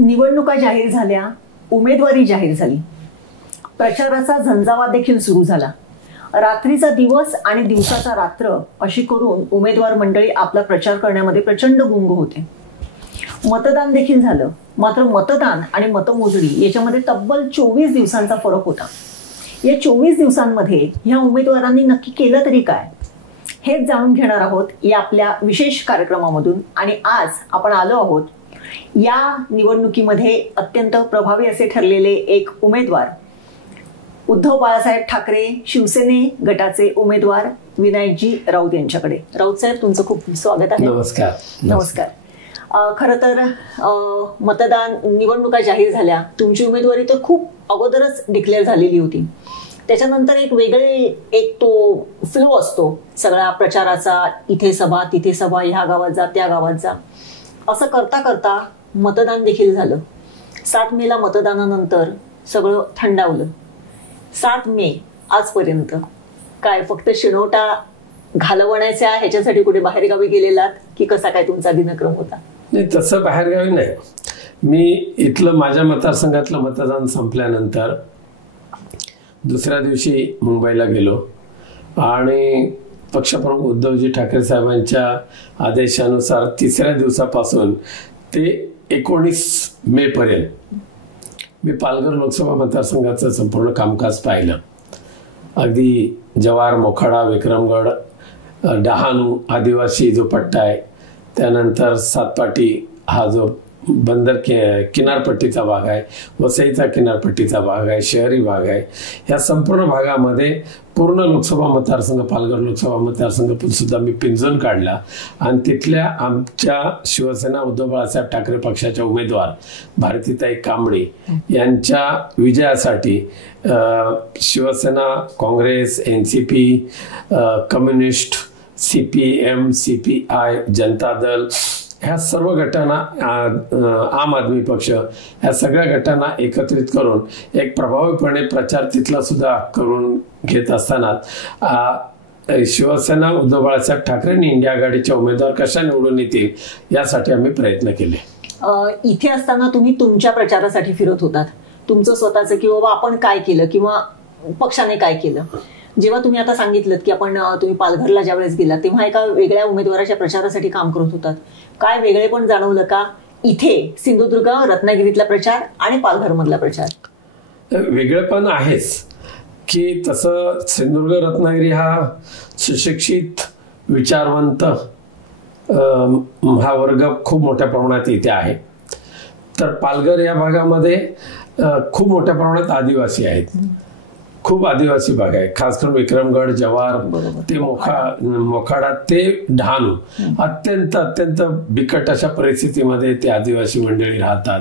निवडणुका जाहीर झाल्या, उमेदवारी जाहीर झाली, प्रचाराचा झंझावात देखील सुरू झाला. रात्रीचा दिवस आणि दिवसाचा रात्र अशी करून उमेदवार मंडळी आपला प्रचार करण्यामध्ये प्रचंड गुंग होते. मतदान देखील झालं, मात्र मतदान आणि मतमोजणी याच्यामध्ये तब्बल 24 दिवसांचा फरक होता. या 24 दिवसांमध्ये ह्या उमेदवारांनी नक्की केलं तरी काय, हेच जाणून घेणार आहोत या आपल्या विशेष कार्यक्रमामधून. आणि आज आपण आलो आहोत या निवडणुकीमध्ये अत्यंत प्रभावी असे ठरलेले एक उमेदवार, उद्धव बाळासाहेब ठाकरे शिवसेने गटाचे उमेदवार विनायकजी राऊत यांच्याकडे. राऊत साहेब, तुमचं खूप स्वागत आहे. नमस्कार. नमस्कार. खरं तर मतदान निवडणुका जाहीर झाल्या, तुमची उमेदवारी तर खूप अगोदरच डिक्लेअर झालेली होती. त्याच्यानंतर एक तो फ्लो असतो सगळ्या प्रचाराचा, इथे सभा तिथे सभा, ह्या गावात जा त्या गावात जा, असं करता करता मतदान देखील झालं. 7 मेला मतदानानंतर सगळं थंडावलं. 7 मे आजपर्यंत काय फक्त शिणवटा घालवण्याच्या ह्याच्यासाठी कुठे बाहेरगावी गेलेलात की कसा काय तुमचा दिनक्रम होता? नाही, तसं बाहेरगावी नाही. मी इथलं माझ्या मतदारसंघातलं मतदान संपल्यानंतर दुसऱ्या दिवशी मुंबईला गेलो आणि पक्षप्रमुख उद्धवजी ठाकरे साहेबांच्या आदेशानुसार 3ऱ्या दिवसापासून ते 19 मे पर्यंत मी पालघर लोकसभा मतदारसंघाचं संपूर्ण कामकाज पाहिलं. अगदी जव्हार, मोखाडा, विक्रमगड, डहाणू आदिवासी जो पट्टा आहे, त्यानंतर सातपाटी हा जो बंदर किनारपट्टीचा भाग आहे, वसईचा किनारपट्टीचा भाग आहे, शहरी भाग आहे, ह्या संपूर्ण भागामध्ये पूर्ण लोकसभा मतदारसंघ, पालघर लोकसभा मतदारसंघ सुद्धा मी पिंजून काढला. आणि तिथल्या आमच्या शिवसेना उद्धव बाळासाहेब ठाकरे पक्षाच्या उमेदवार भारतीताई कांबळे यांच्या विजयासाठी Shivsena, Congress, NCP, communist, CPM, CPI, Janata Dal, ह्या सर्व गटांना, आम आदमी पक्ष, ह्या सगळ्या गटांना एकत्रित करून एक प्रभावीपणे प्रचार तिथला सुद्धा करून घेत असताना शिवसेना उद्धव बाळासाहेब ठाकरे आणि इंडिया आघाडीच्या उमेदवार कशा निवडून येतील यासाठी आम्ही प्रयत्न केले. इथे असताना तुम्ही तुमच्या प्रचारासाठी फिरत होतात, तुमचं स्वतःचं की बाबा आपण काय केलं किंवा पक्षाने काय केलं. जेव्हा तुम्ही आता सांगितलं की तुम्ही पालघरला ज्यावेळेस गेला तेव्हा एका वेगळ्या उमेदवाराच्या प्रचारासाठी काम करत होतात, काय वेगळे पण जाणवलं का इथे सिंधुदुर्ग रत्नागिरीतला प्रचार आणि पालघर मधला प्रचार? वेगळे पण आहेच की तसं सिंधुदुर्ग रत्नागिरी हा सुशिक्षित, विचारवंत हा वर्ग खूप मोठ्या प्रमाणात इथे आहे. तर पालघर या भागामध्ये खूप मोठ्या प्रमाणात आदिवासी आहेत. खूप आदिवासी भाग आहे, खास करून विक्रमगड, जव्हार ते मोखाडा ते डहाणू, अत्यंत बिकट अशा परिस्थितीमध्ये ते आदिवासी मंडळी राहतात.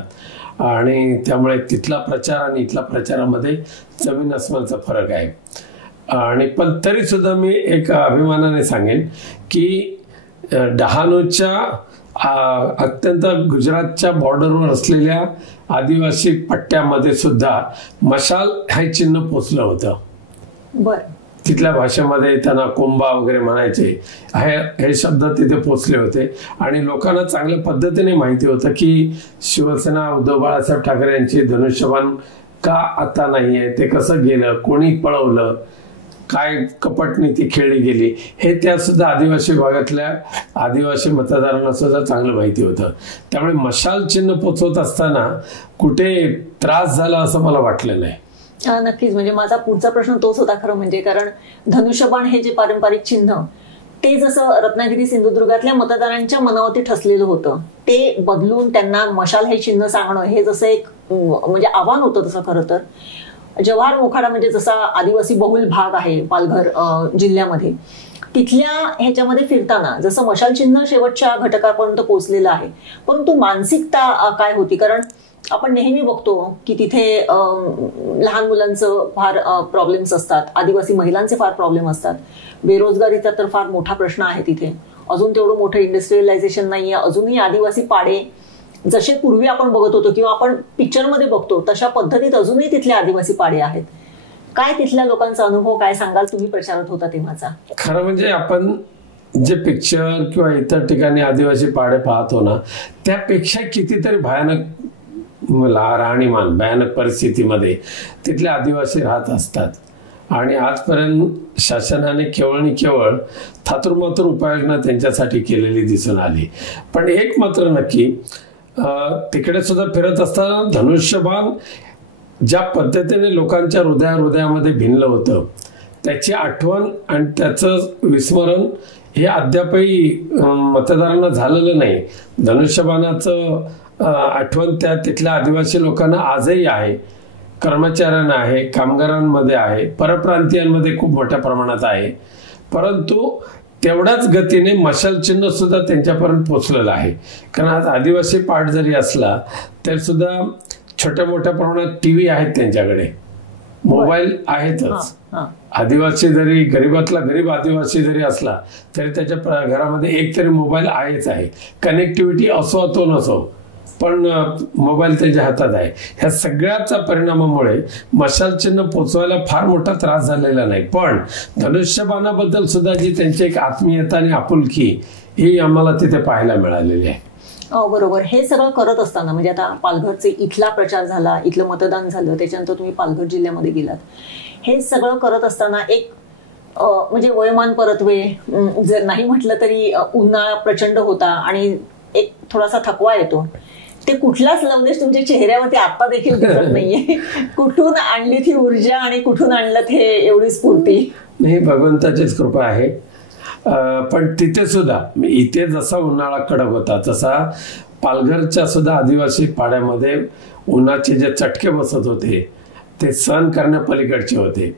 आणि त्यामुळे तिथला प्रचार आणि इथला प्रचारामध्ये जमीन अस्मानाचा फरक आहे. आणि पण तरी सुद्धा मी एक अभिमानाने सांगेन की डहाणूच्या अत्यंत गुजरातच्या बॉर्डरवर असलेल्या आदिवासी पट्ट्यामध्ये सुद्धा मशाल हे चिन्ह पोचलं होतं. तिथल्या भाषेमध्ये त्यांना कोंबा वगैरे म्हणायचे, हे शब्द तिथे पोचले होते. आणि लोकांना चांगल्या पद्धतीने माहिती होतं की शिवसेना उद्धव बाळासाहेब ठाकरे यांची धनुष्यबाण का आता नाहीये, ते कसं गेलं, कोणी पळवलं, काय कपट नीती खेळली गेली, हे त्या सुद्धा आदिवासी भागातल्या आदिवासी मतदारांना सुद्धा चांगलं माहिती होतं. त्यामुळे मशाल चिन्ह पोचवत असताना कुठे त्रास झाला असं मला वाटलं नाही. नक्कीच, म्हणजे माझा पुढचा प्रश्न तोच होता खरं म्हणजे. कारण धनुष्यबाण हे जे पारंपरिक चिन्ह, ते जसं रत्नागिरी सिंधुदुर्गातल्या मतदारांच्या मनावरती ठसलेलं होतं, ते बदलून त्यांना मशाल हे चिन्ह सांगणं हे जसं एक म्हणजे आव्हान होतं. तसं खरं तर जव्हार, मोखाडा म्हणजे जसा आदिवासी बहुल भाग आहे पालघर जिल्ह्यामध्ये, तिथल्या ह्याच्यामध्ये फिरताना जसं मशाल चिन्ह शेवटच्या घटकापर्यंत पोहोचलेलं आहे, परंतु मानसिकता काय होती? कारण आपण नेहमी बघतो की तिथे लहान मुलांचं फार प्रॉब्लेम्स असतात, आदिवासी महिलांचे फार प्रॉब्लेम असतात, बेरोजगारीचा तर फार मोठा प्रश्न आहे तिथे. अजून तेवढं मोठं इंडस्ट्रियलायझेशन नाहीये, अजूनही आदिवासी पाडे जसे पूर्वी आपण बघत होतो किंवा आपण पिक्चरमध्ये बघतो तशा पद्धतीत अजूनही तिथले आदिवासी पाडे आहेत. काय तिथल्या लोकांचा अनुभव काय सांगाल तुम्ही प्रचारात होता तेव्हाचा? खरं म्हणजे आपण जे पिक्चर किंवा इतर ठिकाणी आदिवासी पाडे पाहतो ना, त्यापेक्षा कितीतरी भयानक राहणीमान भयानक परिस्थितीमध्ये तिथले आदिवासी राहत असतात. आणि आजपर्यंत शासनाने केवळ आणि केवळ थातुरमातुर उपाययोजना त्यांच्यासाठी केलेली दिसून आली. पण एक मात्र नक्की, तिकडे सुद्धा फिरत असताना धनुष्यबाण ज्या पद्धतीने लोकांच्या हृदयामध्ये भिनलं होतं त्याची आठवण आणि त्याचं विस्मरण हे अद्यापही मतदारांना झालेलं नाही. धनुष्यबाणाचं आठवण तिथल्या आदिवासी लोकांना आजही आहे, कर्मचाऱ्यांना आहे, कामगारांमध्ये आहे, परप्रांतीयांमध्ये खूप मोठ्या प्रमाणात आहे. परंतु तेवढ्याच गतीने मशाल चिन्ह सुद्धा त्यांच्यापर्यंत पोहोचलेलं आहे. कारण आज आदिवासी पार्ट जरी असला तरी सुद्धा छोट्या मोठ्या प्रमाणात टीव्ही आहेत त्यांच्याकडे, मोबाईल आहेतच. आदिवासी जरी गरीबातला गरीब आदिवासी जरी असला तरी त्याच्या घरामध्ये एक तरी मोबाईल आहेच आहे. कनेक्टिव्हिटी असो तो नसो पण मोबाईल त्याच्या हातात आहे. ह्या सगळ्याचा परिणामामुळे मशाल चिन्ह पोचवायला फार मोठा त्रास झालेला नाही. पण धनुष्यबाणाबद्दल सुद्धा जी त्यांची एक आत्मीयता आणि आपुलकी ही आम्हाला तिथे पाहायला मिळालेली आहे. बरोबर. हे सगळं करत असताना म्हणजे आता पालघरचे इथला प्रचार झाला, इथलं मतदान झालं, त्याच्यानंतर तुम्ही पालघर जिल्ह्यामध्ये गेलात. हे सगळं करत असताना एक म्हणजे वयोमान परत्वे, जर नाही म्हटलं तरी उन्हाळा प्रचंड होता आणि एक थोडासा थकवा येतो. ते कुठलाच लवलेश तुमच्या चेहऱ्यावरती आता देखील दिसत नाहीये. कुठून आणली ती ऊर्जा आणि कुठून आणलं हे एवढी स्फूर्ती? नाही, भगवंताचीच कृपा आहे. पण तिथे सुद्धा इथे जसा उन्हाळा कडक होता तसा पालघरच्या सुद्धा आदिवासी पाड्यामध्ये उन्हाचे जे चटके बसत होते ते सहन करण्यापलीकडचे होते.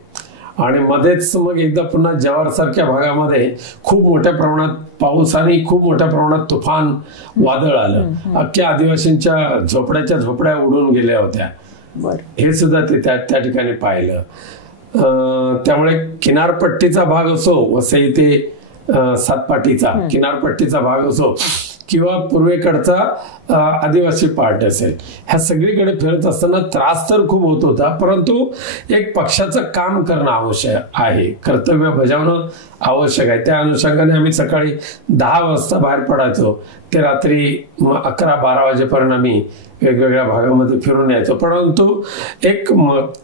आणि मध्येच मग एकदा पुन्हा जव्हार सारख्या भागामध्ये खूप मोठ्या प्रमाणात पाऊस आणि खूप मोठ्या प्रमाणात तुफान वादळ आलं. अख्ख्या आदिवासींच्या झोपड्या उडून गेल्या होत्या. हे सुद्धा ते त्या ठिकाणी पाहिलं. त्यामुळे किनारपट्टीचा भाग असो, वसई ते सातपाटीचा किनारपट्टीचा भाग असो किंवा पूर्वेकडचा आदिवासी पार्ट असेल, ह्या सगळीकडे फिरत असताना त्रास तर खूप होत होता. परंतु एक पक्षाचं काम करणं आवश्यक आहे, कर्तव्य बजावणं आवश्यक आहे. त्या अनुषंगाने आम्ही सकाळी 10 वाजता बाहेर पडायचो ते रात्री 11-12 वाजेपर्यंत आम्ही वेगवेगळ्या भागामध्ये फिरून यायचो. परंतु एक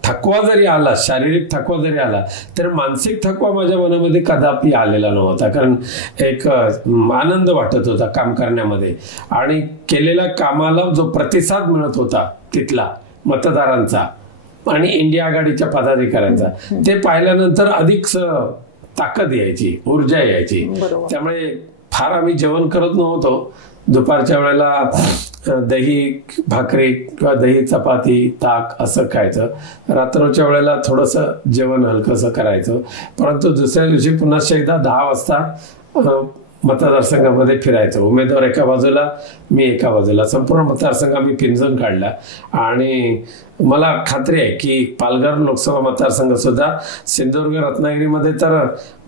थकवा जरी आला, शारीरिक थकवा जरी आला, तर मानसिक थकवा माझ्या मनामध्ये कदापि आलेला नव्हता. कारण एक आनंद वाटत होता काम करण्यामध्ये आणि केलेल्या कामाला जो प्रतिसाद मिळत होता तिथला मतदारांचा आणि इंडिया आघाडीच्या पदाधिकाऱ्यांचा, ते पाहिल्यानंतर अधिक ताकद यायची, ऊर्जा यायची. त्यामुळे फार आम्ही जेवण करत नव्हतो. दुपारच्या वेळेला दही भाकरी किंवा दही चपाती ताक असं खायचं. रात्रीच्या वेळेला थोडंसं जेवण हलकंसं करायचं. परंतु दुसऱ्या दिवशी पुन्हा एकदा 10 वाजता मतदारसंघामध्ये फिरायचं. उमेदवार एका बाजूला, मी एका बाजूला, संपूर्ण मतदारसंघ आम्ही पिंजून काढला. आणि मला खात्री आहे की पालघर लोकसभा मतदारसंघ सुद्धा सिंधुदुर्ग रत्नागिरीमध्ये तर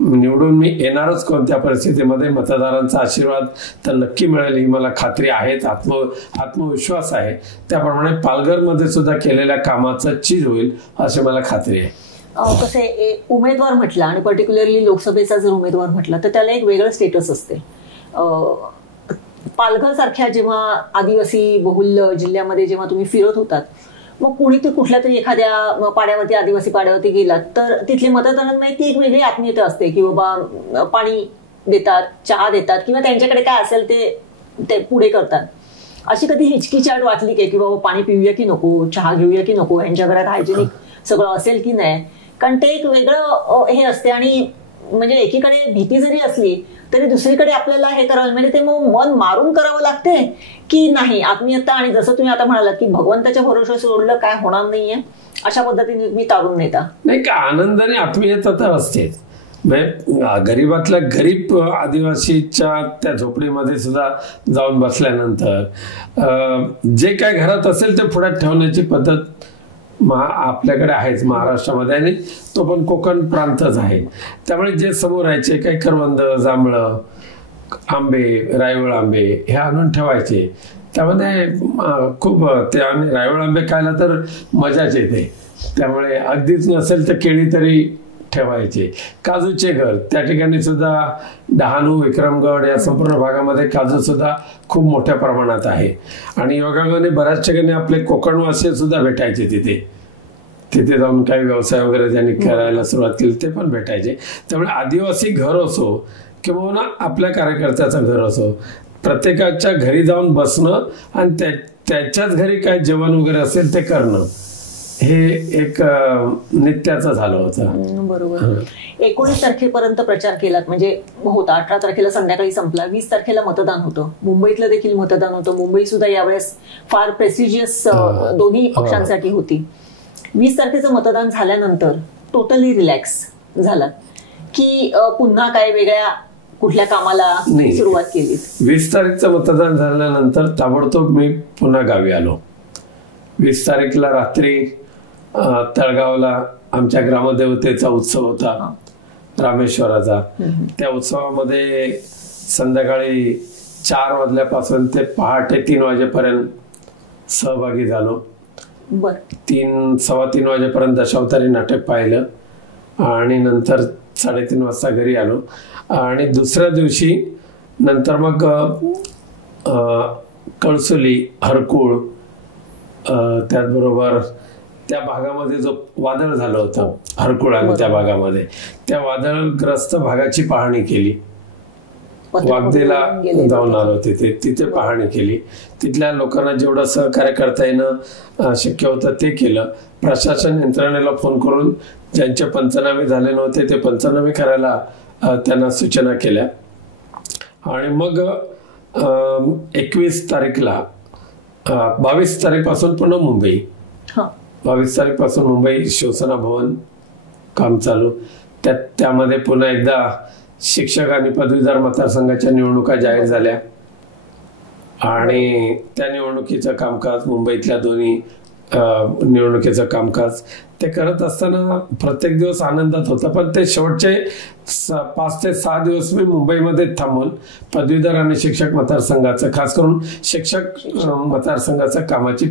निवडून मी येणारच कोणत्या परिस्थितीमध्ये. मतदारांचा आशीर्वाद तर नक्की मिळेल ही मला खात्री आहेच, आत्मविश्वास आहे. त्याप्रमाणे पालघरमध्ये सुद्धा केलेल्या कामाचं चीज होईल अशी मला खात्री आहे. कसे उमेदवार म्हटलं आणि पर्टिक्युलरली लोकसभेचा जर उमेदवार म्हटलं तर त्याला एक वेगळं स्टेटस असते. पालघर सारख्या जेव्हा आदिवासी बहुल जिल्ह्यामध्ये जेव्हा तुम्ही फिरत होतात, मग कुणी ते कुठल्या तरी एखाद्या पाड्यावरती, आदिवासी पाड्यावरती गेलात तर तिथले मतदारांना ती एक वेगळी आत्मीयता असते की बाबा पाणी देतात, चहा देतात किंवा त्यांच्याकडे काय असेल ते पुढे करतात. अशी कधी हिचकिचाट वाटली की बाबा पाणी पिऊया की नको, चहा घेऊया की नको, यांच्या घरात हायजेनिक सगळं असेल की नाही? कारण ते एक वेगळं हे असते. आणि म्हणजे एकीकडे भीती जरी असली तरी दुसरीकडे आपल्याला हे करावं, म्हणजे ते मग मन मारून करावं लागते की नाही आत्मीयता. आणि जसं तुम्ही आता म्हणालात की भगवंताच्या भरोश्यावर सोडलं काय होणार नाहीये, अशा पद्धतीने तुम्ही तारून नेता. नाही का, आनंदाने आत्मीयता तर असतेच. गरीबातल्या गरीब आदिवासीच्या त्या झोपडीमध्ये सुद्धा जाऊन बसल्यानंतर जे काय घरात असेल ते पुढ्यात ठेवण्याची पद्धत आपल्याकडे आहेच महाराष्ट्रामध्ये. आणि तो पण कोकण प्रांतच आहे. त्यामुळे जे समोर यायचे काही करवंद, जांभळं, आंबे, रायवळ आंबे हे आणून ठेवायचे. त्यामध्ये खूप ते आणि रायवळ आंबे खायला तर मजाच येते. त्यामुळे अगदीच नसेल तर केळी तरी ठेवायचे. काजूचे घर त्या ठिकाणी सुद्धा डहाणू, विक्रमगड या संपूर्ण भागामध्ये काजू सुद्धा खूप मोठ्या प्रमाणात आहे. आणि योगायोगाने बऱ्याच ठिकाणी आपले कोकणवासी सुद्धा भेटायचे तिथे जाऊन काही व्यवसाय वगैरे ज्यांनी करायला सुरुवात केली ते पण भेटायचे. त्यामुळे आदिवासी घर असो किंवा आपल्या कार्यकर्त्याचं घर असो, प्रत्येकाच्या घरी जाऊन बसणं आणि त्याच्याच घरी काय जेवण वगैरे असेल ते करणं हे एक नित्याचं झालं होतं. बरोबर. 19 तारखेपर्यंत प्रचार केलात, म्हणजे होता 18 तारखेला संध्याकाळी संपला. 20 तारखेला मतदान होतं. मुंबईतलं देखील मतदान होतं. मुंबई सुद्धा यावेळेस फार प्रेस्टिजियस दोन्ही पक्षांसाठी होती. 20 तारखेचं मतदान झाल्यानंतर टोटली रिलॅक्स झाला की पुन्हा काय वेगळ्या कुठल्या कामाला सुरुवात केली? 20 तारीखचं मतदान झाल्यानंतर ताबडतोब मी पुन्हा गावी आलो. 20 तारीखला रात्री तळगावला आमच्या ग्रामदेवतेचा उत्सव होता, रामेश्वराचा. त्या उत्सवामध्ये संध्याकाळी 4 वाजल्यापासून ते पहाटे 3 वाजेपर्यंत सहभागी झालो. 3-3:15 वाजेपर्यंत दशावतारी नाटक पाहिलं आणि नंतर 3:30 वाजता घरी आलो. आणि दुसऱ्या दिवशी नंतर मग कळसुली, हरकुळ, त्याचबरोबर त्या भागामध्ये जो वादळ झालं होतं हरकुळ आणि त्या भागामध्ये, त्या वादळग्रस्त भागाची पाहणी केली. वागदेला जाऊन आलो, तिथे पाहणी केली. तिथल्या लोकांना जेवढं सहकार्य करता येणं शक्य होतं ते केलं. प्रशासन यंत्रणेला फोन करून ज्यांचे पंचनामे झाले नव्हते ते पंचनामे करायला त्यांना सूचना केल्या. आणि मग 21 तारीखला 22 तारीखपासून पुन्हा मुंबई, 22 तारीखपासून मुंबई शिवसेना भवन काम चालू. त्यामध्ये पुन्हा एकदा शिक्षक आणि पदवीधर मतदारसंघाच्या निवडणुका जाहीर झाल्या आणि त्या निवडणुकीचं कामकाज, मुंबईतल्या दोन्ही निवडणुकीचं कामकाज ते करत असताना प्रत्येक दिवस आनंदात होता. पण ते शेवटचे 5 ते 6 दिवस मी मुंबईमध्ये थांबून पदवीधर आणि शिक्षक मतदारसंघाचं, खास करून शिक्षक मतदारसंघाच्या कामाची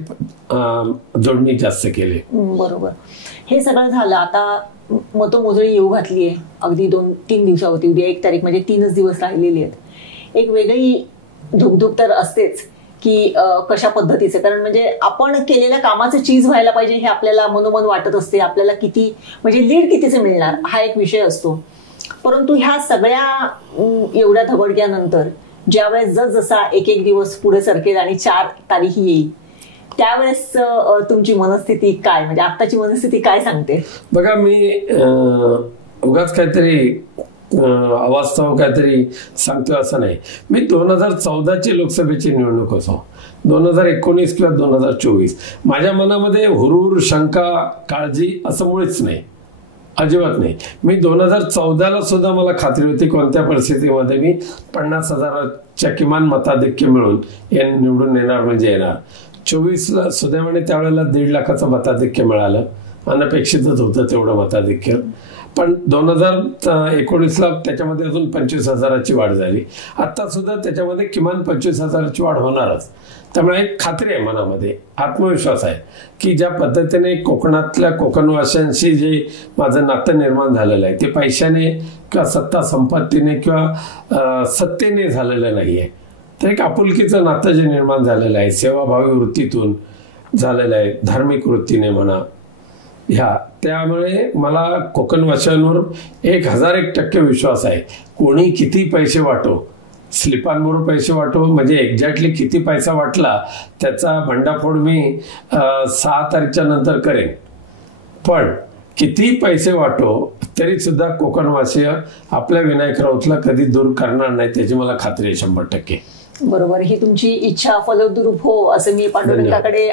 जोडणी जास्त केली. बरोबर. हे सगळं झालं. आता मतमोजणी येऊ घातली आहे. अगदी 2-3 दिवसावरती, उद्या 1 तारीख, म्हणजे 3च दिवस राहिलेले आहेत. एक वेगळी धुकधुक तर असतेच की कशा पद्धतीचे, कारण म्हणजे आपण केलेल्या कामाचं चीज व्हायला पाहिजे हे आपल्याला मनोमन वाटत असते. आपल्याला किती म्हणजे लीड कितीचे मिळणार हा एक विषय असतो. परंतु ह्या सगळ्या एवढ्या धबडक्यानंतर ज्यावेळेस जसा एक दिवस पुढे सरकेल आणि 4 तारीख येईल त्यावेळेस तुमची मनस्थिती काय, म्हणजे आत्ताची मनस्थिती काय सांगते? बघा, मी उगाच काहीतरी अवास्तव काहीतरी सांगतोय असं नाही. मी 2014ची लोकसभेची निवडणूक असो, 2019 किंवा 2024, माझ्या मनामध्ये हुरूर, शंका, काळजी असं मुळीच नाही, अजिबात नाही. मी 2014ला सुद्धा मला खात्री होती कोणत्या परिस्थितीमध्ये मी 50,000च्या किमान मताधिक्य मिळून निवडून येणार म्हणजे येणार. 24ला सुदैवाने त्यावेळेला 1.5 लाखाचं मताधिक्य मिळालं. अनपेक्षितच होतं तेवढं मताधिक्य. पण 2019ला त्याच्यामध्ये अजून 25,000ची वाढ झाली. आता सुद्धा त्याच्यामध्ये किमान 25,000ची वाढ होणारच. त्यामुळे एक खात्री आहे मनामध्ये, आत्मविश्वास आहे की ज्या पद्धतीने कोकणातल्या कोकणवासियांशी जे माझं नातं निर्माण झालेलं आहे ते पैशाने किंवा सत्ता संपत्तीने किंवा सत्तेने झालेलं नाहीये. तर एक आपुलकीचं नातं जे निर्माण झालेलं आहे, सेवाभावी वृत्तीतून झालेलं आहे, धार्मिक वृत्तीने म्हणा, त्यामुळे मला कोकणवासियांवर 1001% विश्वास आहे. कोणी किती पैसे वाटो, स्लिपांवर पैसे वाटो, म्हणजे एक्झॅक्टली किती पैसा वाटला त्याचा भंडाफोड मी 6 तारखेच्या नंतर करेन. पण किती पैसे वाटो तरी सुद्धा कोकणवासी आपल्या विनायक राऊतला कधी दूर करणार नाही, त्याची मला खात्री आहे 100%. बरोबर. ही तुमची इच्छा फलद्रूप हो असं मी पांडुरंगाकडे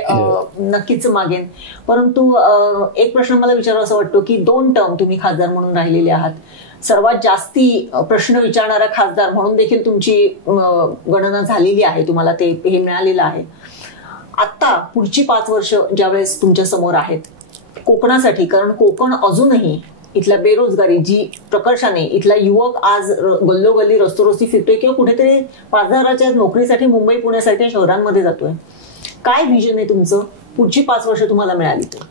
नक्कीच मागेन. परंतु एक प्रश्न मला विचारावा असं वाटतो की 2 टर्म तुम्ही खासदार म्हणून राहिलेले आहात. सर्वात जास्ती प्रश्न विचारणारा खासदार म्हणून देखील तुमची गणना झालेली आहे, तुम्हाला ते हे मिळालेलं आहे. आता पुढची 5 वर्ष ज्यावेळेस तुमच्या समोर आहेत कोकणासाठी, कारण कोकण अजूनही इथल्या बेरोजगारी जी प्रकर्षाने, इथला युवक आज गल्लोगल्ली रस्तोरस्ती फिरतोय किंवा कुठेतरी 5,000च्या नोकरीसाठी मुंबई पुण्यासारख्या शहरांमध्ये जातोय. काय व्हिजन आहे तुमचं? पुढची 5 वर्ष तुम्हाला मिळाली तर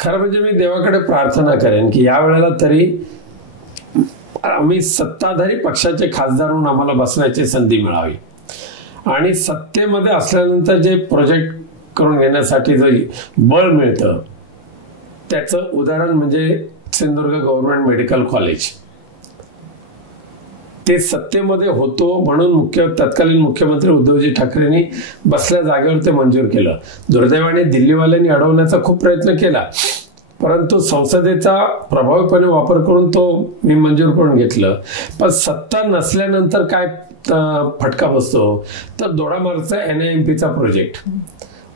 खरं म्हणजे मी देवाकडे प्रार्थना करेन की या वेळेला तरी आम्ही सत्ताधारी पक्षाचे खासदार म्हणून आम्हाला बसण्याची संधी मिळावी आणि सत्तेमध्ये असल्यानंतर जे प्रोजेक्ट करून घेण्यासाठी जे बळ मिळतं त्याचं उदाहरण म्हणजे सिंधुदुर्ग गव्हर्नमेंट मेडिकल कॉलेज. ते सत्तेमध्ये होतो म्हणून तत्कालीन मुख्यमंत्री उद्धवजी ठाकरेंनी बसल्या जागेवर ते मंजूर केलं. दुर्दैवाने दिल्लीवाल्यांनी अडवण्याचा खूप प्रयत्न केला, परंतु संसदेचा प्रभावीपणे वापर करून तो मी मंजूर करून घेतलं. पण सत्ता नसल्यानंतर काय फटका बसतो तर दोडामार्गचा NIMPचा प्रोजेक्ट.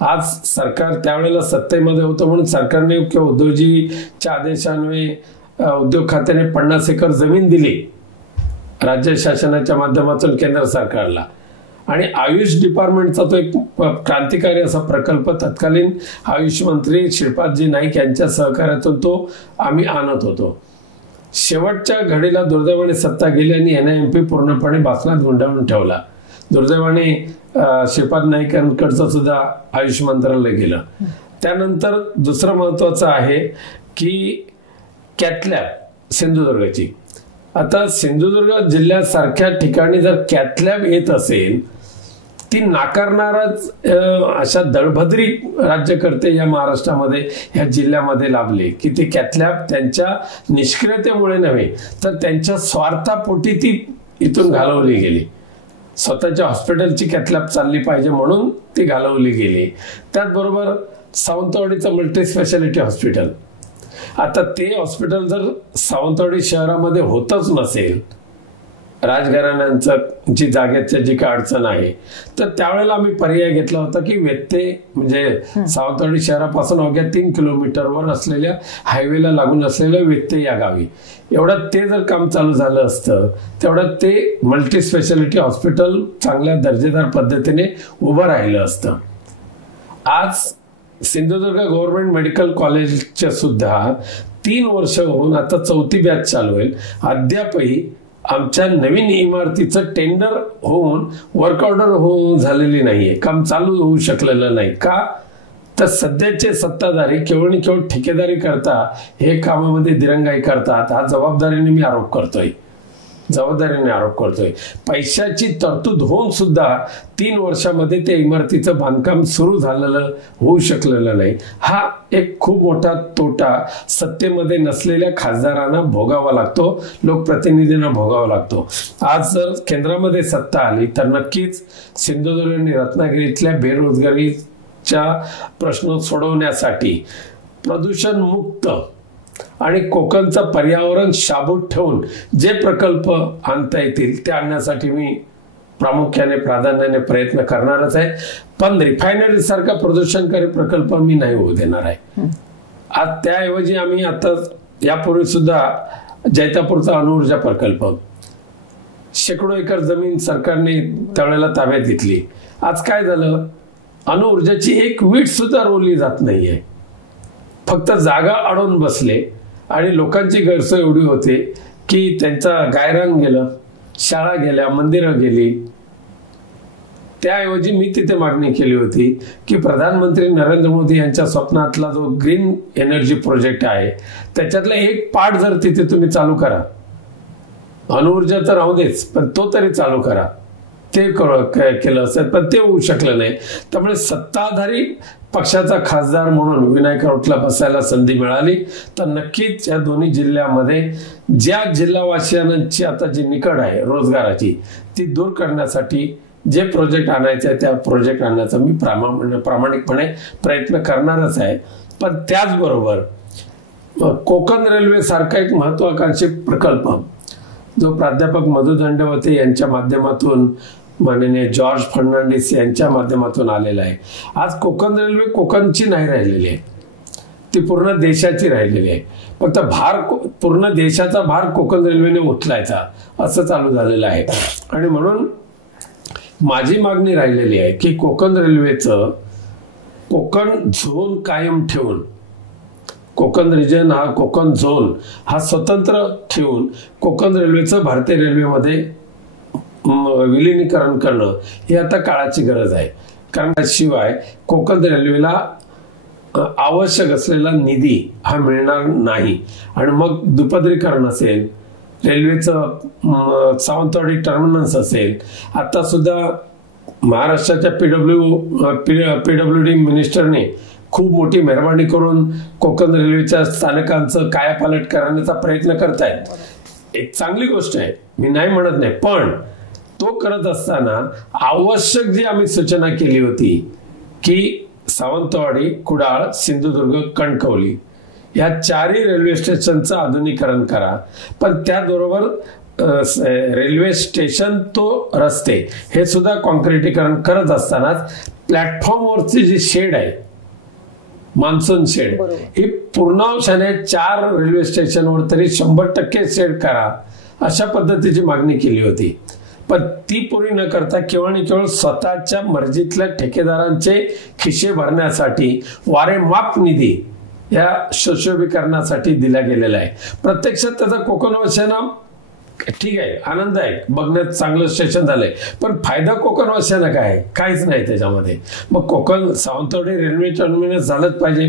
आज सरकार त्यावेळेला सत्तेमध्ये होतं म्हणून सरकारने किंवा उद्धवजीच्या आदेशान्वये उद्योग खात्याने 50 एकर जमीन दिली राज्य शासनाच्या माध्यमातून केंद्र सरकारला आणि आयुष डिपार्टमेंटचा तो एक क्रांतिकारी असा प्रकल्प तत्कालीन आयुष मंत्री श्रीपादजी नाईक यांच्या सहकार्यातून तो आम्ही आणत होतो. शेवटच्या घडीला दुर्दैवाने सत्ता गेली आणि NIMP पूर्णपणे बासनात गुंडाळून ठेवला. दुर्दैवाने श्रीपाद नाईकांकडचं सुद्धा आयुष मंत्रालय गेलं. त्यानंतर दुसरं महत्वाचं आहे की कॅथलॅब सिंधुदुर्गची. आता सिंधुदुर्ग जिल्ह्यासारख्या ठिकाणी जर कॅथलॅब येत असेल ती नाकारणारच अशा दळभद्री राज्यकर्ते या महाराष्ट्रामध्ये ह्या जिल्ह्यामध्ये लाभले की ती कॅथलॅब त्यांच्या निष्क्रियतेमुळे नव्हे तर त्यांच्या स्वार्थापोटी ती इथून घालवली गेली. स्वतःच्या हॉस्पिटलची कॅथलॅब चालली पाहिजे म्हणून ती घालवली गेली. त्याचबरोबर सावंतवाडीचं मल्टी स्पेशालिटी हॉस्पिटल. आता ते हॉस्पिटल जर सावंतवाडी शहरामध्ये होतच नसेल राजघराण्यांचं जी जागेची जी काय अडचण आहे तर त्यावेळेला आम्ही पर्याय घेतला होता की व्यत्यय म्हणजे सावंतवाडी शहरापासून अवघ्या 3 किलोमीटरवर असलेल्या हायवेला लागून असलेल्या व्यत्यय या गावी एवढं ते जर काम चालू झालं असतं तेवढं ते मल्टी स्पेशालिटी हॉस्पिटल चांगल्या दर्जेदार पद्धतीने उभं राहिलं असतं. आज सिंधुदुर्ग गव्हर्नमेंट मेडिकल कॉलेजच्या सुद्धा 3 वर्ष होऊन आता 4थी बॅच चालू होईल. अद्यापही आमच्या नवीन इमारतीचं टेंडर होऊन वर्क ऑर्डर होऊन झालेली नाहीये, काम चालू होऊ शकलेलं नाही. का तर सध्याचे सत्ताधारी केवळ आणि केवळ ठेकेदारी करता हे कामामध्ये दिरंगाई करतात. हा जबाबदारीने मी आरोप करतोय. पैशाची तरतूद होऊन सुद्धा 3 वर्षामध्ये त्या इमारतीचं बांधकाम सुरू झालेलं होऊ शकलेलं नाही. हा एक खूप मोठा तोटा सत्तेमध्ये नसलेल्या खासदारांना भोगावा लागतो, लोकप्रतिनिधींना भोगावा लागतो. आज जर केंद्रामध्ये सत्ता आली तर नक्कीच सिंधुदुर्ग आणि रत्नागिरीतल्या बेरोजगारीच्या प्रश्न सोडवण्यासाठी प्रदूषण मुक्त आणि कोकणचं पर्यावरण शाबूत ठेवून जे प्रकल्प आणता येतील ते आणण्यासाठी मी प्राधान्याने प्रयत्न करणारच आहे. पण रिफायनरी सारखा प्रदूषणकारी प्रकल्प मी नाही होऊ देणार आहे. आज त्याऐवजी आम्ही आता यापूर्वी सुद्धा जैतापूरचा अणुऊर्जा प्रकल्प शेकडो एकर जमीन सरकारने त्यावेळेला ताब्यात घेतली. आज काय झालं, अणुऊर्जाची एक वीट सुद्धा रोवली जात नाहीये. फक्त जागा अडवून बसले आणि लोकांची गैरसोय एवढी होते की त्यांचा गायरान गेलं, शाळा गेल्या, मंदिरं गेली. त्याऐवजी मी तिथे मागणी केली होती की प्रधानमंत्री नरेंद्र मोदी यांच्या स्वप्नातला जो ग्रीन एनर्जी प्रोजेक्ट आहे त्याच्यातला एक पार्ट जर तिथे तुम्ही चालू करा, अणुऊर्जा तर राहू देच पण तो तरी चालू करा. ते केलं असेल पण ते होऊ शकलं नाही. त्यामुळे सत्ताधारी पक्षाचा खासदार म्हणून विनायक राऊतला बसायला संधी मिळाली तर नक्कीच या दोन्ही जिल्ह्यामध्ये ज्या जिल्हावासियांची आता जी निकड आहे रोजगाराची ती दूर करण्यासाठी जे प्रोजेक्ट आणायचे त्या प्रोजेक्ट आणण्याचा मी प्रामाणिकपणे प्रयत्न करणारच आहे. पण त्याचबरोबर कोकण रेल्वे सारखा एक महत्वाकांक्षी प्रकल्प जो प्राध्यापक मधु दंडवते यांच्या माध्यमातून माननीय जॉर्ज फर्नांडिस यांच्या माध्यमातून आलेला आहे. आज कोकण रेल्वे कोकणची नाही राहिलेली आहे, ती पूर्ण देशाची राहिलेली आहे. फक्त पूर्ण देशाचा भार कोकण रेल्वेने उचलायचा असं चालू झालेलं आहे. आणि म्हणून माझी मागणी राहिलेली आहे की कोकण रेल्वेचं कोकण झोन कायम ठेवून, कोकण रिजन हा कोकण झोन हा स्वतंत्र ठेवून कोकण रेल्वेचं भारतीय रेल्वेमध्ये विलिनीकरण करणं ही आता काळाची गरज आहे. कारण शिवाय कोकण रेल्वेला आवश्यक असलेला निधी हा मिळणार नाही. आणि मग दुपदरीकरण असेल, रेल्वेचं सावंतवाडी टर्मिनस असेल, आता सुद्धा महाराष्ट्राच्या पीडब्ल्यूडी मिनिस्टरने खूप मोठी मेहरबानी करून कोकण रेल्वेच्या स्थानकांचं कायापालट करण्याचा प्रयत्न करतायत. एक चांगली गोष्ट आहे, मी नाही म्हणत नाही, पण तो करत असताना आवश्यक जी आम्ही सूचना केली होती की सावंतवाडी, कुडाळ, सिंधुदुर्ग, कणकवली या 4ही रेल्वे स्टेशनचं आधुनिकीकरण करा. पण त्याबरोबर रेल्वे स्टेशन तो रस्ते हे सुद्धा कॉन्क्रिटीकरण करत असतानाच प्लॅटफॉर्मवरची जी शेड आहे, मान्सून शेड, ही पूर्णांशाने 4 रेल्वे स्टेशनवर तरी 100% शेड करा अशा पद्धतीची मागणी केली होती. पण ती पुरी न करता केवळ आणि केवळ स्वतःच्या मर्जीतल्या ठेकेदारांचे खिशे भरण्यासाठी वारेमाप निधी या सुशोभीकरणासाठी दिला गेलेला आहे. प्रत्यक्षात त्याचा कोकणवासियांना ठीक आहे, आनंद आहे, बघण्यात चांगलं स्टेशन झालंय, पण फायदा कोकणवासियांना काय? काहीच नाही त्याच्यामध्ये. मग कोकण सावंतवाडी रेल्वे टर्मिनस झालंच पाहिजे,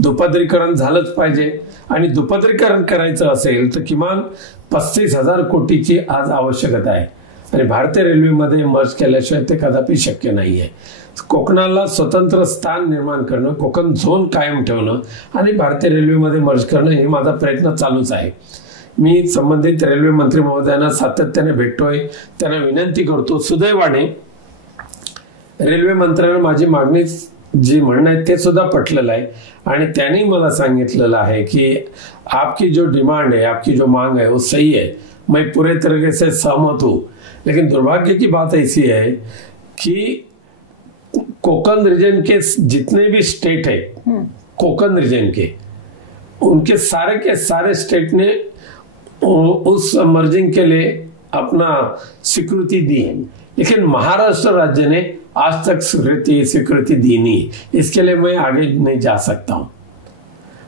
दुपदरीकरण झालंच पाहिजे. आणि दुपदरीकरण करायचं असेल तर किमान 35,000 कोटीची आज आवश्यकता आहे. आणि भारतीय रेल्वेमध्ये मर्ज केल्याशिवाय ते कदापि शक्य नाहीये. कोकणाला स्वतंत्र स्थान निर्माण करणं, कोकण झोन कायम ठेवणं आणि भारतीय रेल्वेमध्ये मर्ज करणं हे माझा प्रयत्न चालूच आहे. मी संबंधित रेल्वे मंत्री महोदयांना सातत्याने भेटतोय, त्यांना विनंती करतो. सुदैवाने रेल्वे मंत्र्यांना माझी मागणी जी म्हणणं आहे ते सुद्धा पटलेलं आहे आणि त्यांनी मला सांगितलेलं आहे की आपकी जो डिमांड है, आपकी जो मांग है वो सही है, मैं पूरे तरीके से सहमत हूँ. लेकिन दुर्भाग्य की बात ऐसी है कि कोकण रीजन के जितने भी स्टेट है, कोकण रीजन के, उनके सारे स्टेट ने उस मर्जिंग के लिए अपना स्वीकृति दी, लेकिन महाराष्ट्र राज्य ने आज तक स्वीकृति दी नहीं. इसके लिए मैं आगे नहीं जा सकता हूं.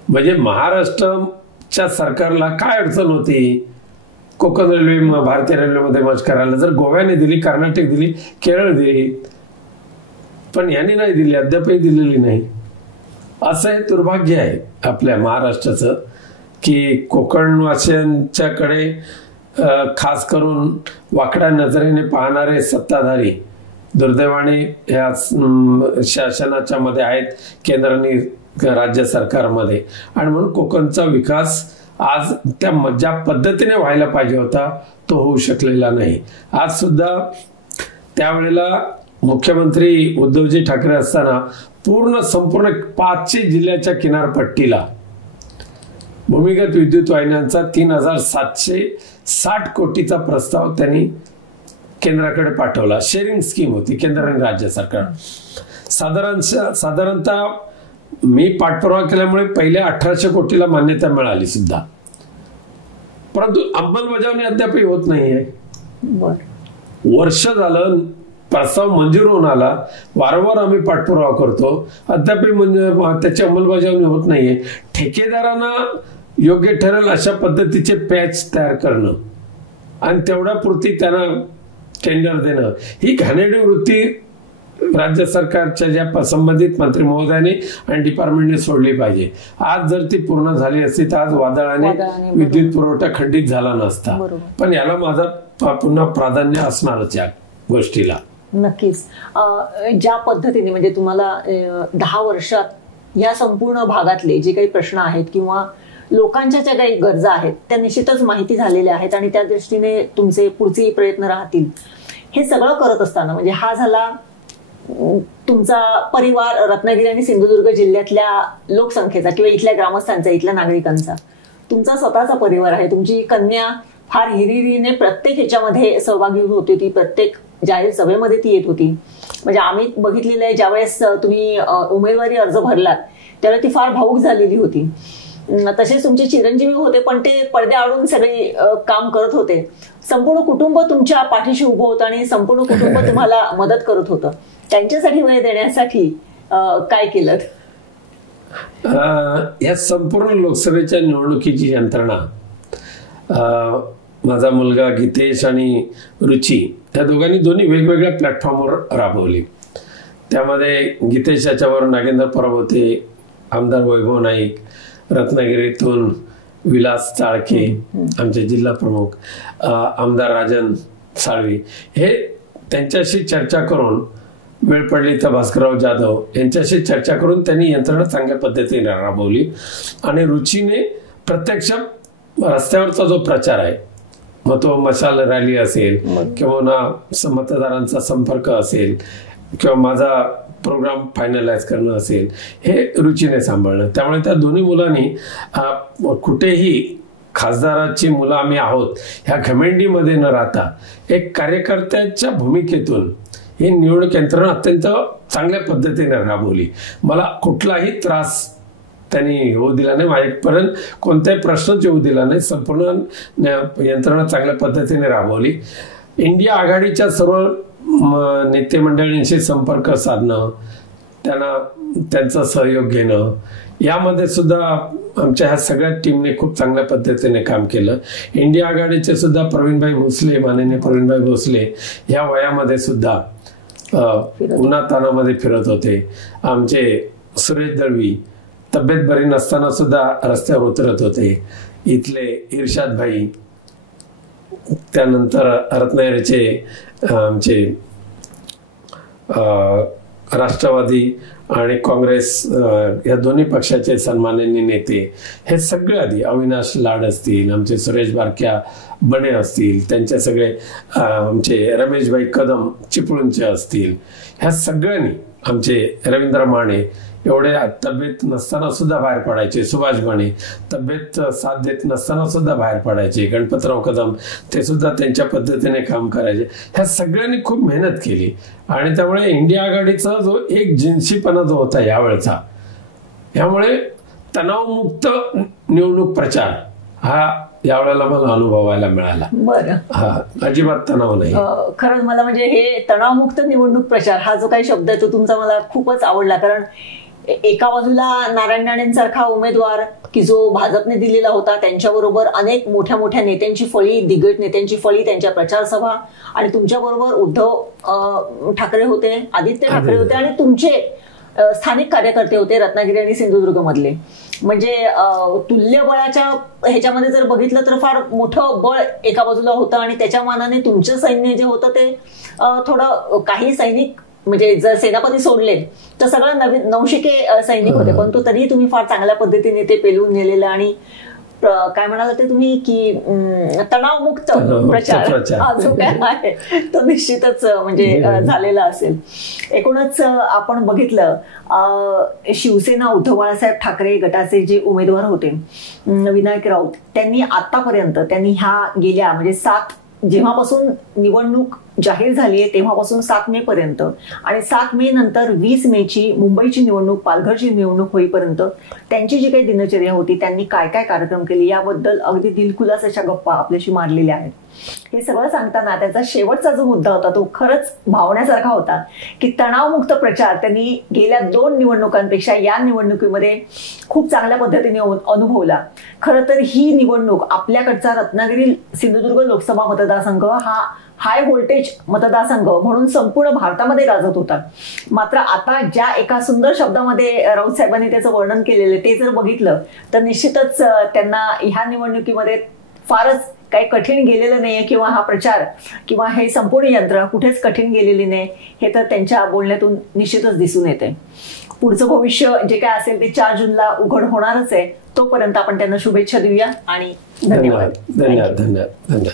म्हणजे महाराष्ट्रच्या सरकारला काय अडचण होती कोकण रेल्वे भारतीय रेल्वेमध्ये मर्ज करायला? जर गोव्याने दिली, कर्नाटक दिली, केरळ दिली, पण यांनी नाही दिली, अद्यापही दिलेली नाही. असं हे दुर्भाग्य आहे आपल्या महाराष्ट्राचं की कोकणवासियांच्याकडे खास करून वाकड्या नजरेने पाहणारे सत्ताधारी दुर्दैवाने या शासनाच्या मध्ये आहेत, केंद्र आणि राज्य सरकारमध्ये. आणि म्हणून कोकणचा विकास आज ज्या पद्धतीने व्हायला पाहिजे होता तो होऊ शकलेला नाही. आज सुद्धा त्यावेळेला मुख्यमंत्री उद्धवजी ठाकरे असताना संपूर्ण 5 जिल्ह्याच्या किनारपट्टीला भूमिगत विद्युत वाहिन्यांचा 3,760 कोटीचा प्रस्ताव त्यांनी केंद्राकडे पाठवला. शेअरिंग स्कीम होती केंद्र आणि राज्य सरकार. साधारणतः मी पाठपुरावा केल्यामुळे पहिल्या 1,800 कोटीला मान्यता मिळाली सुद्धा, परंतु अंमलबजावणी अद्याप होत नाहीये. वर्ष झालं प्रस्ताव मंजूर होऊन आला, वारंवार आम्ही पाठपुरावा करतो, अद्याप त्याची अंमलबजावणी होत नाहीये. ठेकेदारांना योग्य ठरेल अशा पद्धतीचे पॅच तयार करणं आणि तेवढ्या पुरती त्यांना टेंडर देणं ही घाणेरडी वृत्ती राज्य सरकारच्या ज्या संबंधित मंत्री महोदयाने आणि डिपार्टमेंटने सोडली पाहिजे. आज जर ती पूर्ण झाली असती तर आज वादळाने विद्युत पुरवठा खंडित झाला नसता. पण याला माझा पुन्हा प्राधान्य असणारच या गोष्टीला. नक्कीच. ज्या पद्धतीने म्हणजे तुम्हाला 10 वर्षात या संपूर्ण भागातले जे काही प्रश्न आहेत किंवा लोकांच्या ज्या काही गरजा आहेत त्या निश्चितच माहिती झालेल्या आहेत आणि त्या दृष्टीने तुमचे पुढचे प्रयत्न राहतील. हे सगळं करत असताना म्हणजे हा झाला तुमचा परिवार रत्नागिरी आणि सिंधुदुर्ग जिल्ह्यातल्या लोकसंख्येचा किंवा इथल्या ग्रामस्थांचा, इथल्या नागरिकांचा. तुमचा स्वतःचा परिवार आहे, तुमची कन्या फार हिरिरीने प्रत्येक ह्याच्यामध्ये सहभागी होती, ती प्रत्येक जाहीर सभेमध्ये ती येत होती. म्हणजे आम्ही बघितलेलं आहे ज्यावेळेस तुम्ही उमेदवारी अर्ज भरलात त्यावेळेस ती फार भावूक झालेली होती. तसेच तुमचे चिरंजीवी होते पण ते पडद्याआडून सगळे काम करत होते. संपूर्ण कुटुंब तुमच्या पाठीशी उभं होतं आणि संपूर्ण कुटुंब तुम्हाला मदत करत होतं. त्यांच्यासाठी वेळ देण्यासाठी काय केलं? या संपूर्ण लोकसभेच्या निवडणुकीची यंत्रणा माझा मुलगा गीतेश आणि रुची या दोन्ही वेगवेगळ्या प्लॅटफॉर्मवर राबवली. त्यामध्ये गीतेश याच्यावर नागेंद्र परब होते, आमदार वैभव नाईक, रत्नागिरीतून विलास चाळके आमचे जिल्हा प्रमुख, आमदार राजन साळवी, हे त्यांच्याशी चर्चा करून, वेळ पडली तर भास्करराव जाधव यांच्याशी चर्चा करून त्यांनी यंत्रणा चांगल्या पद्धतीने राबवली आणि रुचीने प्रत्यक्ष रस्त्यावरचा जो प्रचार आहे, मग तो मशाल रॅली असेल किंवा ना मतदारांचा संपर्क असेल किंवा माझा प्रोग्राम फायनलाइज करणं असेल, हे रुचीने सांभाळणं. त्यामुळे त्या दोन्ही मुलांनी कुठेही खासदाराची मुलं आम्ही आहोत ह्या घमेंडीमध्ये न राहता एक कार्यकर्त्याच्या भूमिकेतून ही निवडणूक यंत्रणा अत्यंत चांगल्या पद्धतीने राबवली. मला कुठलाही त्रास त्यांनी येऊ दिला नाही, माझ्यापर्यंत कोणताही प्रश्नच येऊ दिला नाही. संपूर्ण यंत्रणा चांगल्या पद्धतीने राबवली. इंडिया आघाडीच्या सर्व नेते मंडळींशी संपर्क साधणं, त्यांचा सहयोग घेणं, यामध्ये सुद्धा आमच्या ह्या सगळ्या टीमने खूप चांगल्या पद्धतीने काम केलं. इंडिया आघाडीचे सुद्धा प्रवीणभाई भोसले, माननीय प्रवीणभाई भोसले ह्या वयामध्ये सुद्धा उन्हातानामध्ये फिरत होते. आमचे सुरेश दळवी तब्येत बरी नसताना सुद्धा रस्त्यावर उतरत होते. इथले इर्शाद भाई, त्यानंतर रत्नागिरीचे आमचे राष्ट्रवादी आणि काँग्रेस या दोन्ही पक्षाचे सन्माननीय नेते, हे सगळे आधी अविनाश लाड असतील, आमचे सुरेश बारक्या बने असतील, त्यांचे सगळे आमचे रमेशभाई कदम चिपळूणचे असतील, ह्या सगळ्यांनी, आमचे रवींद्र माने एवढे तब्येत नसताना सुद्धा बाहेर पडायचे, सुभाष माने तब्येत साथ देत नसताना सुद्धा बाहेर पडायचे, गणपतराव कदम ते सुद्धा त्यांच्या पद्धतीने काम करायचे. ह्या सगळ्यांनी खूप मेहनत केली आणि त्यामुळे इंडिया आघाडीचा जो एक जिन्सीपणा जो होता यावेळचा, यामुळे तणावमुक्त निवडणूक प्रचार हा यावेळेला मला अनुभवायला मिळाला. बरं, हा अजिबात तणाव नाही. खरंच मला म्हणजे हे तणावमुक्त निवडणूक प्रचार हा जो काही शब्द आहे तो तुमचा मला खूपच आवडला. कारण एका बाजूला नारायण राणेंसारखा उमेदवार की जो भाजपने दिलेला होता, त्यांच्याबरोबर अनेक मोठ्या मोठ्या नेत्यांची फळी, दिग्गज नेत्यांची फळी, त्यांच्या प्रचार सभा, आणि तुमच्याबरोबर उद्धव ठाकरे होते, आदित्य ठाकरे होते आणि तुमचे स्थानिक कार्यकर्ते होते रत्नागिरी आणि सिंधुदुर्ग मधले. म्हणजे तुल्य बळाच्या ह्याच्यामध्ये जर बघितलं तर फार मोठं बळ एका बाजूला होतं आणि त्याच्या मानाने तुमचं सैन्य जे होतं ते थोडं, काही सैनिक म्हणजे जर सेनापती सोडले तर सगळं नवीन नवशिके सैनिक होते, पण तो तरीही तुम्ही फार चांगल्या पद्धतीने ते पेलून नेलेलं आणि काय म्हणाला ते तुम्ही की तणावमुक्त प्रचार हा जो काय आहे तो निश्चितच म्हणजे झालेला असेल. एकूणच आपण बघितलं शिवसेना उद्धव बाळासाहेब ठाकरे गटाचे जे उमेदवार होते विनायक राऊत, त्यांनी आतापर्यंत ह्या गेल्या म्हणजे 7 जेव्हापासून निवडणूक जाहीर झाली आहे तेव्हापासून 7 मे पर्यंत आणि 7 मे नंतर 20 मेची मुंबईची निवडणूक, पालघरची निवडणूक होईपर्यंत त्यांची जी काही दिनचर्या होती, त्यांनी काय काय कार्यक्रम केले याबद्दल अगदी दिलखुलास अशा गप्पा आपल्याशी मारलेल्या आहेत. हे सगळं सांगताना त्याचा शेवटचा जो मुद्दा होता तो खरंच भावण्यासारखा होता की तणावमुक्त प्रचार त्यांनी गेल्या 2 निवडणुकांपेक्षा या निवडणुकीमध्ये खूप चांगल्या पद्धतीने अनुभवला. खरं तर ही निवडणूक आपल्याकडचा रत्नागिरी सिंधुदुर्ग लोकसभा मतदारसंघ हा हाय व्होल्टेज मतदारसंघ म्हणून संपूर्ण भारतामध्ये गाजत होता. मात्र आता ज्या एका सुंदर शब्दामध्ये राऊत साहेबांनी त्याचं वर्णन केलेलं ते जर बघितलं तर निश्चितच त्यांना ह्या निवडणुकीमध्ये फारच काही कठीण गेलेलं नाहीये किंवा हा प्रचार किंवा हे संपूर्ण यंत्रणा कुठेच कठीण गेलेली नाही, हे तर त्यांच्या बोलण्यातून निश्चितच दिसून येते. पुढचं भविष्य जे काय असेल ते 4 जूनला उघड होणारच आहे. तोपर्यंत आपण त्यांना शुभेच्छा देऊया आणि धन्यवाद. धन्यवाद.